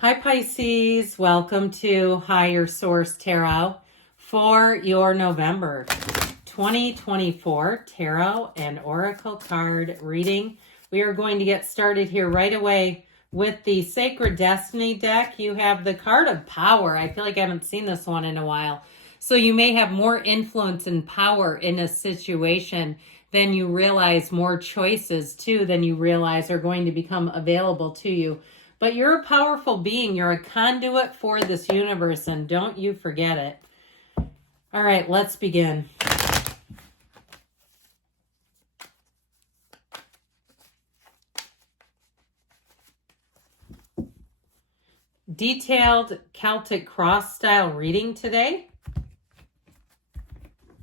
Hi Pisces, welcome to Higher Source Tarot for your November 2024 Tarot and Oracle card reading. We are going to get started here right away with the Sacred Destiny deck. You have the card of power. I feel like I haven't seen this one in a while. So you may have more influence and power in a situation than you realize, more choices too than you realize are going to become available to you. But you're a powerful being. You're a conduit for this universe, and don't you forget it. All right, let's begin. Detailed Celtic cross style reading today.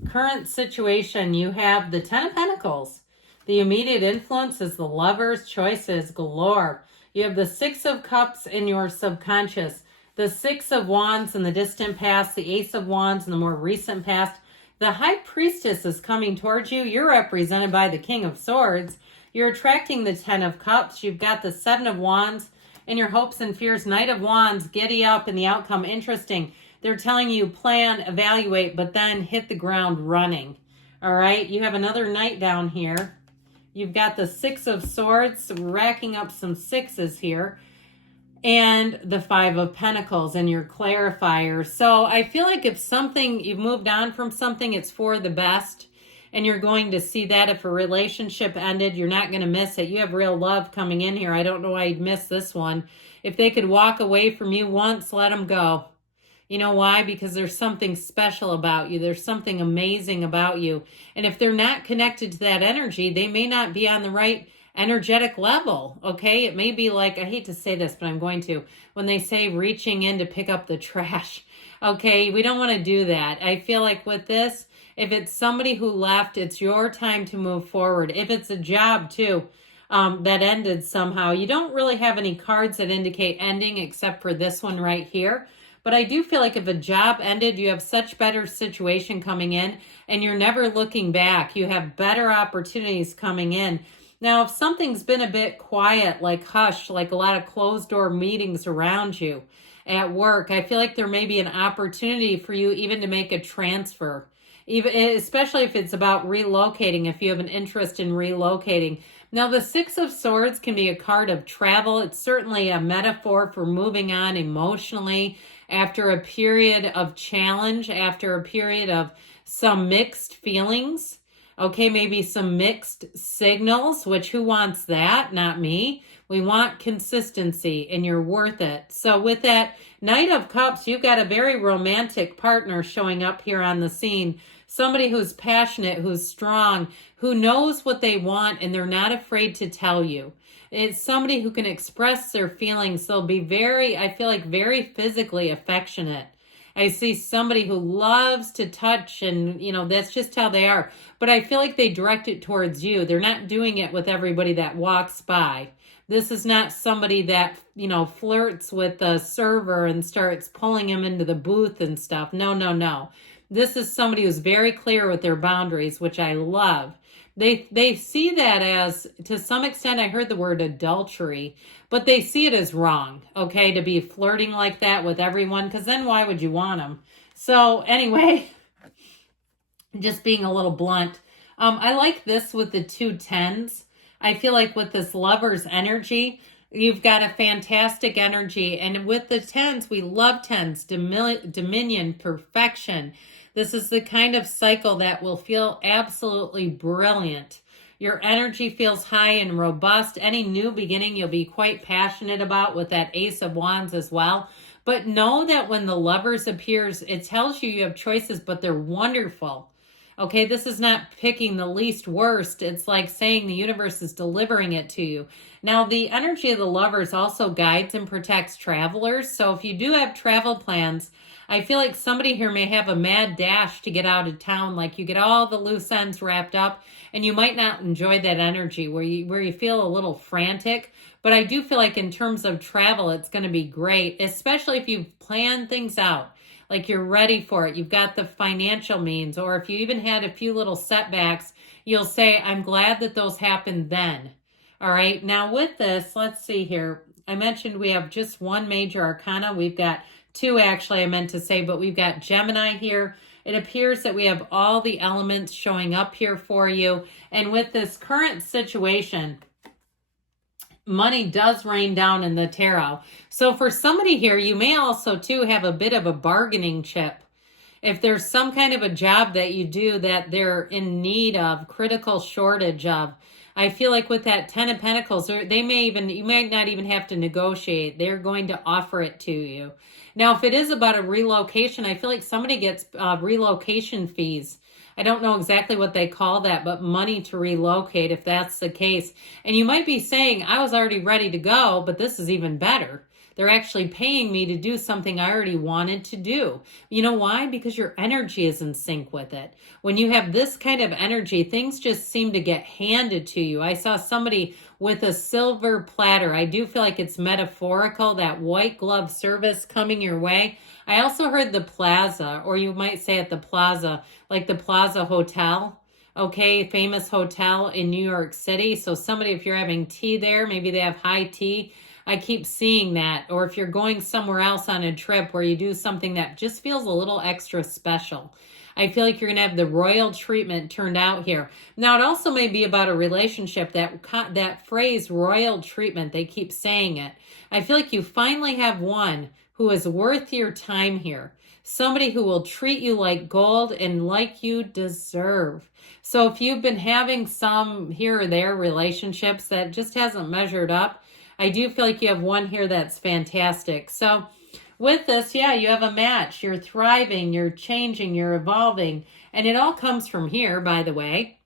Current situation, you have the Ten of Pentacles. The immediate influence is the Lover's choices galore. You have the Six of Cups in your subconscious, the Six of Wands in the distant past, the Ace of Wands in the more recent past. The High Priestess is coming towards you. You're represented by the King of Swords. You're attracting the Ten of Cups. You've got the Seven of Wands in your hopes and fears. Knight of Wands, giddy up, and the outcome interesting. They're telling you plan, evaluate, but then hit the ground running. All right, you have another Knight down here. You've got the Six of Swords, racking up some sixes here. And the Five of Pentacles and your clarifier. So I feel like if something, you've moved on from something, it's for the best. And you're going to see that if a relationship ended, you're not going to miss it. You have real love coming in here. I don't know why you'd miss this one. If they could walk away from you once, let them go. You know why? Because there's something special about you. There's something amazing about you. And if they're not connected to that energy, they may not be on the right energetic level, okay? It may be like, I hate to say this, but I'm going to, when they say reaching in to pick up the trash, okay? We don't want to do that. I feel like with this, if it's somebody who left, it's your time to move forward. If it's a job too, that ended somehow, you don't really have any cards that indicate ending except for this one right here. But I do feel like if a job ended, you have such better situation coming in and you're never looking back. You have better opportunities coming in. Now, if something's been a bit quiet, like hush, like a lot of closed door meetings around you at work, I feel like there may be an opportunity for you even to make a transfer, even especially if it's about relocating, if you have an interest in relocating. Now, the Six of Swords can be a card of travel. It's certainly a metaphor for moving on emotionally after a period of challenge, after a period of some mixed feelings. Okay, maybe some mixed signals, which who wants that? Not me. We want consistency and you're worth it. So with that Knight of Cups, you've got a very romantic partner showing up here on the scene. Somebody who's passionate, who's strong, who knows what they want and they're not afraid to tell you. It's somebody who can express their feelings. They'll be very, I feel like, very physically affectionate. I see somebody who loves to touch and, you know, that's just how they are. But I feel like they direct it towards you. They're not doing it with everybody that walks by. This is not somebody that, you know, flirts with the server and starts pulling him into the booth and stuff. No, no, no. This is somebody who's very clear with their boundaries, which I love. They see that as, to some extent, I heard the word adultery, but they see it as wrong, okay, to be flirting like that with everyone, because then why would you want them? So anyway, just being a little blunt. I like this with the two tens. I feel like with this Lover's energy, you've got a fantastic energy. And with the tens, we love tens, dominion, perfection. This is the kind of cycle that will feel absolutely brilliant. Your energy feels high and robust. Any new beginning you'll be quite passionate about with that Ace of Wands as well. But know that when the Lovers appears, it tells you you have choices, but they're wonderful. Okay, this is not picking the least worst. It's like saying the universe is delivering it to you. Now, the energy of the Lovers also guides and protects travelers. So if you do have travel plans, I feel like somebody here may have a mad dash to get out of town. Like you get all the loose ends wrapped up and you might not enjoy that energy where you feel a little frantic. But I do feel like in terms of travel, it's going to be great, especially if you've planned things out. Like you're ready for it. You've got the financial means, or if you even had a few little setbacks, you'll say, I'm glad that those happened then. All right. Now with this, let's see here. I mentioned we have just one major arcana. We've got two, actually, I meant to say, but we've got Gemini here. It appears that we have all the elements showing up here for you. And with this current situation, money does rain down in the tarot. So for somebody here, you may also too have a bit of a bargaining chip. If there's some kind of a job that you do that they're in need of, critical shortage of, I feel like with that 10 of Pentacles, they may even, you might not even have to negotiate. They're going to offer it to you. Now, if it is about a relocation, I feel like somebody gets relocation fees. I don't know exactly what they call that, but money to relocate if that's the case. And you might be saying, I was already ready to go, but this is even better. They're actually paying me to do something I already wanted to do. You know why? Because your energy is in sync with it. When you have this kind of energy, things just seem to get handed to you. I saw somebody with a silver platter. I do feel like it's metaphorical, that white glove service coming your way. I also heard the plaza, or you might say at the plaza, like the Plaza Hotel. Okay, famous hotel in New York City. So somebody, if you're having tea there, maybe they have high tea. I keep seeing that. Or if you're going somewhere else on a trip where you do something that just feels a little extra special. I feel like you're going to have the royal treatment turned out here. Now, it also may be about a relationship, that phrase, royal treatment, they keep saying it. I feel like you finally have one who is worth your time here. Somebody who will treat you like gold and like you deserve. So if you've been having some here or there relationships that just hasn't measured up, I do feel like you have one here that's fantastic. So with this, yeah, you have a match. You're thriving, you're changing, you're evolving. And it all comes from here, by the way.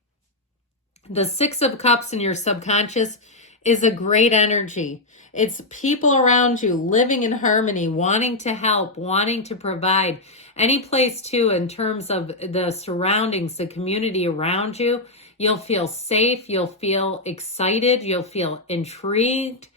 The Six of Cups in your subconscious is a great energy. It's people around you living in harmony, wanting to help, wanting to provide. Any place too, in terms of the surroundings, the community around you, you'll feel safe, you'll feel excited, you'll feel intrigued.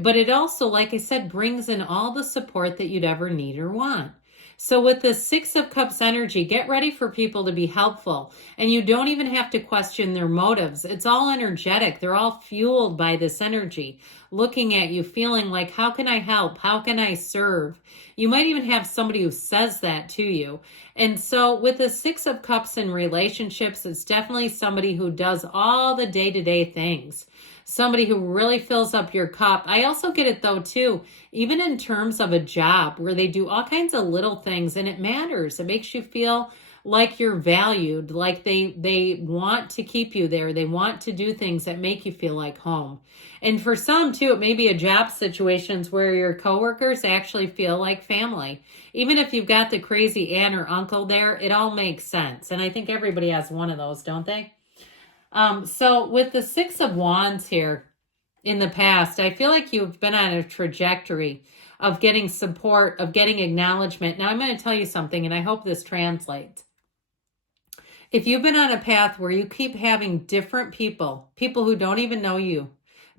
But it also, like I said, brings in all the support that you'd ever need or want. So with the Six of Cups energy, get ready for people to be helpful. And you don't even have to question their motives. It's all energetic. They're all fueled by this energy. Looking at you, feeling like, how can I help? How can I serve? You might even have somebody who says that to you. And so with the Six of Cups in relationships, it's definitely somebody who does all the day-to-day things. Somebody who really fills up your cup. I also get it though too, even in terms of a job where they do all kinds of little things and it matters. It makes you feel like you're valued, like they want to keep you there. They want to do things that make you feel like home. And for some too, it may be a job situations where your coworkers actually feel like family. Even if you've got the crazy aunt or uncle there, it all makes sense. And I think everybody has one of those, don't they? So with the Six of Wands here in the past, I feel like you've been on a trajectory of getting support, of getting acknowledgement. Now I'm going to tell you something, and I hope this translates. If you've been on a path where you keep having different people who don't even know you,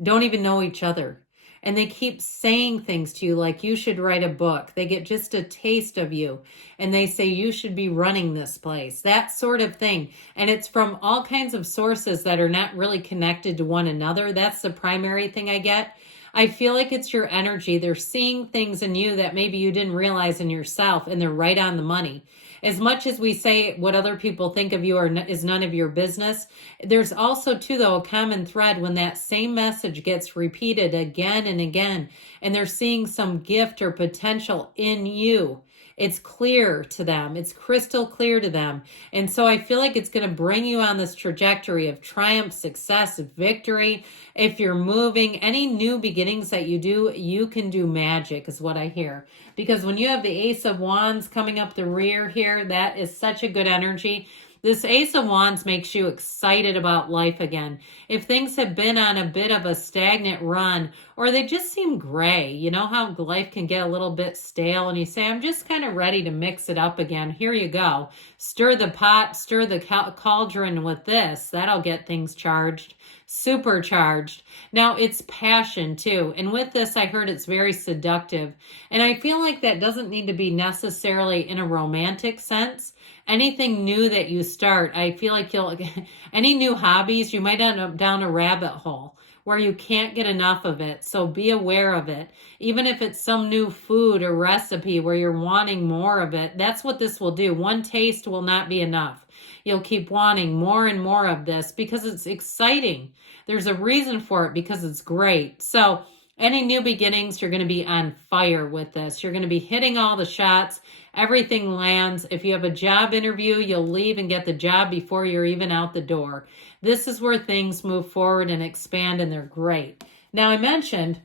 don't even know each other, and they keep saying things to you like you should write a book. They get just a taste of you and they say you should be running this place, that sort of thing. And it's from all kinds of sources that are not really connected to one another. That's the primary thing I get. I feel like it's your energy. They're seeing things in you that maybe you didn't realize in yourself, and they're right on the money. As much as we say what other people think of you is none of your business, there's also, too, though, a common thread when that same message gets repeated again and again, and they're seeing some gift or potential in you. It's clear to them. It's crystal clear to them. And so I feel like it's going to bring you on this trajectory of triumph, success, victory. If you're moving, any new beginnings that you do, you can do magic is what I hear. Because when you have the Ace of Wands coming up the rear here, that is such a good energy. This Ace of Wands makes you excited about life again. If things have been on a bit of a stagnant run, or they just seem gray, you know how life can get a little bit stale, and you say, I'm just kind of ready to mix it up again. Here you go. Stir the pot, stir the cauldron with this. That'll get things charged, supercharged. Now, it's passion too. And with this, I heard it's very seductive. And I feel like that doesn't need to be necessarily in a romantic sense. Anything new that you start, I feel like any new hobbies, you might end up down a rabbit hole where you can't get enough of it. So be aware of it. Even if it's some new food or recipe where you're wanting more of it, that's what this will do. One taste will not be enough. You'll keep wanting more and more of this because it's exciting. There's a reason for it, because it's great. So any new beginnings, you're going to be on fire with this. You're going to be hitting all the shots. Everything lands. If you have a job interview, you'll leave and get the job before you're even out the door. This is where things move forward and expand, and they're great. Now, I mentioned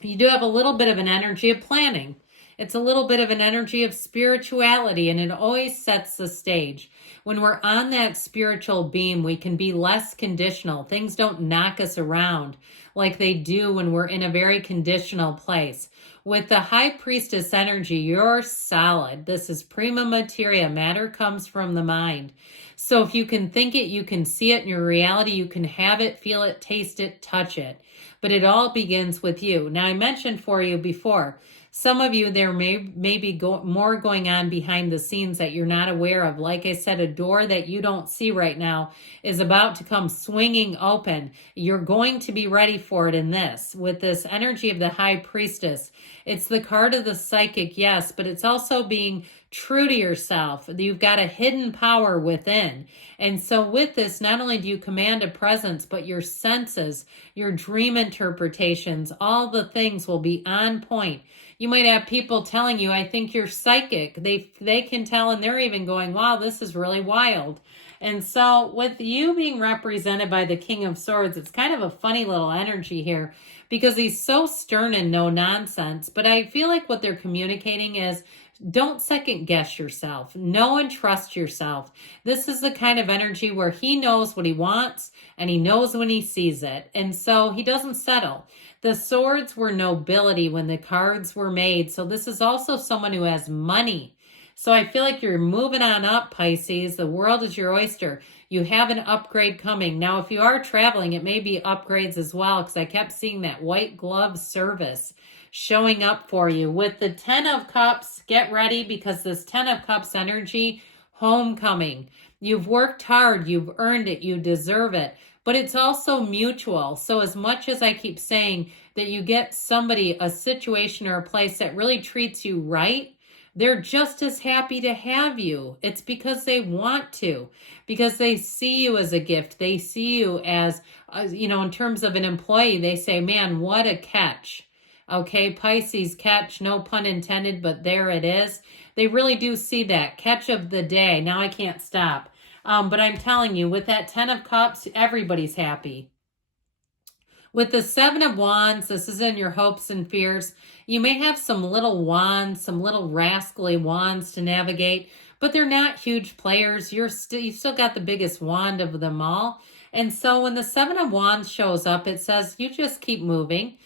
you do have a little bit of an energy of planning. It's a little bit of an energy of spirituality, and it always sets the stage. When we're on that spiritual beam, we can be less conditional. Things don't knock us around like they do when we're in a very conditional place. With the High Priestess energy, you're solid. This is prima materia. Matter comes from the mind. So if you can think it, you can see it in your reality. You can have it, feel it, taste it, touch it. But it all begins with you. Now, I mentioned for you before, some of you, there may be more going on behind the scenes that you're not aware of. Like I said, a door that you don't see right now is about to come swinging open. You're going to be ready for it in this. With this energy of the High Priestess, it's the card of the psychic, yes, but it's also being true to yourself. You've got a hidden power within. And so with this, not only do you command a presence, but your senses, your dream interpretations, all the things will be on point. You might have people telling you, I think you're psychic. They can tell, and they're even going, wow, this is really wild. And so with you being represented by the King of Swords, it's kind of a funny little energy here because he's so stern and no nonsense. But I feel like what they're communicating is, don't second guess yourself. Know and trust yourself. This is the kind of energy where he knows what he wants and he knows when he sees it. And so he doesn't settle. The swords were nobility when the cards were made. So this is also someone who has money. So I feel like you're moving on up, Pisces. The world is your oyster. You have an upgrade coming. Now, if you are traveling, it may be upgrades as well, because I kept seeing that white glove service showing up for you. With the 10 of Cups, get ready, because this 10 of Cups energy, homecoming. You've worked hard. You've earned it. You deserve it. But it's also mutual. So as much as I keep saying that you get somebody, a situation or a place that really treats you right, they're just as happy to have you. It's because they want to, because they see you as a gift. They see you as, in terms of an employee, they say, man, what a catch. Okay, Pisces, catch, no pun intended, but there it is. They really do see that catch of the day. Now I can't stop. But I'm telling you, with that 10 of Cups, everybody's happy. With the 7 of Wands, this is in your hopes and fears. You may have some little wands, some little rascally wands to navigate, but they're not huge players. You've still got the biggest wand of them all. And so when the 7 of Wands shows up, it says you just keep moving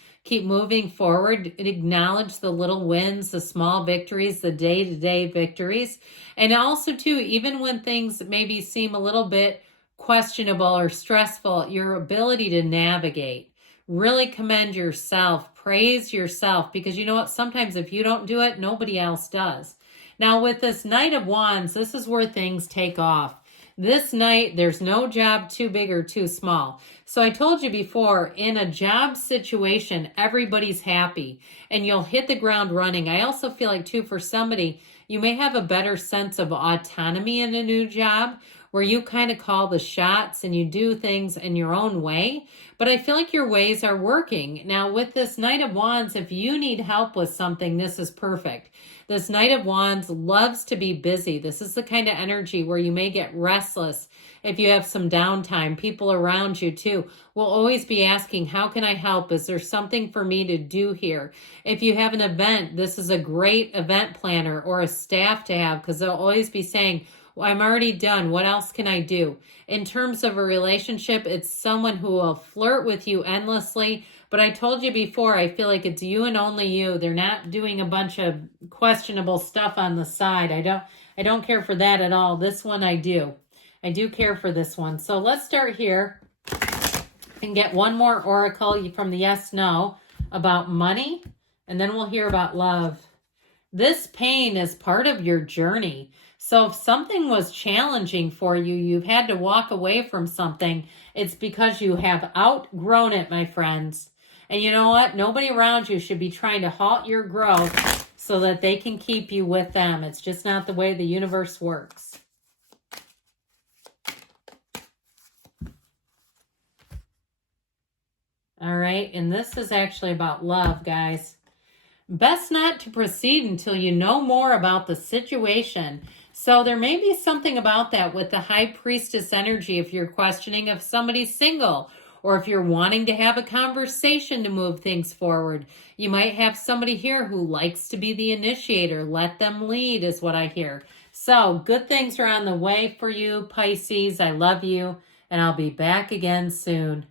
forward, and acknowledge the little wins, the small victories, the day-to-day victories. And also, too, even when things maybe seem a little bit questionable or stressful, your ability to navigate. Really commend yourself, praise yourself, because you know what? Sometimes if you don't do it, nobody else does. Now, with this Knight of Wands, this is where things take off. This night, there's no job too big or too small. So I told you before, in a job situation, everybody's happy and you'll hit the ground running. I also feel like, too, for somebody, you may have a better sense of autonomy in a new job where you kind of call the shots and you do things in your own way. But I feel like your ways are working. Now, with this Knight of Wands, if you need help with something, this is perfect. This Knight of Wands loves to be busy. This is the kind of energy where you may get restless if you have some downtime. People around you, too, will always be asking, how can I help? Is there something for me to do here? If you have an event, this is a great event planner or a staff to have, because they'll always be saying, well, I'm already done. What else can I do? In terms of a relationship, it's someone who will flirt with you endlessly. But I told you before, I feel like it's you and only you. They're not doing a bunch of questionable stuff on the side. I don't care for that at all. This one I do. I do care for this one. So let's start here and get one more oracle from the yes, no about money. And then we'll hear about love. This pain is part of your journey. So if something was challenging for you, you've had to walk away from something, it's because you have outgrown it, my friends. And you know what? Nobody around you should be trying to halt your growth so that they can keep you with them. It's just not the way the universe works. All right, and this is actually about love, guys. Best not to proceed until you know more about the situation. So there may be something about that with the High Priestess energy if you're questioning if somebody's single or if you're wanting to have a conversation to move things forward. You might have somebody here who likes to be the initiator. Let them lead is what I hear. So good things are on the way for you, Pisces. I love you, and I'll be back again soon.